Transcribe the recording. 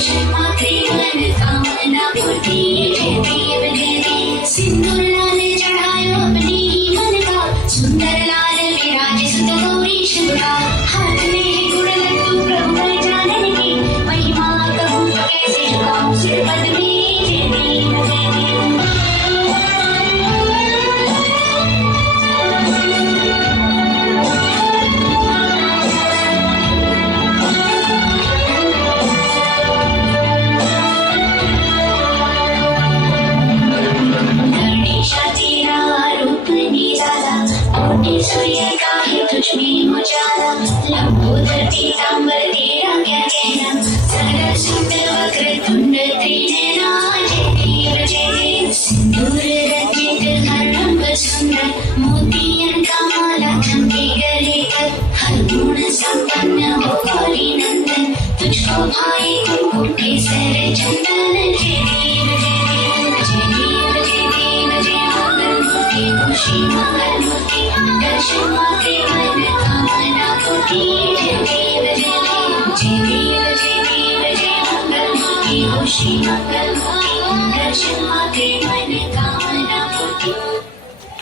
दर्शन मात्रे मन कामना पूर्ति जय देव जय देव। सिंदूर लाल चढ़ायो अपनी मन का सुंदर लाल विराज सुत गौरी शंका। हाथ में गुड़ लड्डू प्रभु है जानन की महिमा कहूँ तो कैसे झुकाऊं सिर पद में जय देव जय देव। सूर्य का है तुझ में उजाला लंबोदर पीतांबर तेरा क्या कहना। सरस्वत वक्र तुंड त्रिनयना जय देव जय देव। सिंदूर रंजित हर रंग सुंदर मोतियन का माला चमके गले पर। हर गुण संपन्न हो गौरी नंदन तुझको भाई कुमकुम केसर चंदन जय देव जय देव। जय देव जय देव जय मंगल मूर्ति खुशी मंगल मूर्ति दर्शन मात्रे मन कामना पूर्ति जय देव जय देव। जय देव जय देव जय मंगल मूर्ति खुशी मंगल मूर्ति दर्शन मात्रे मन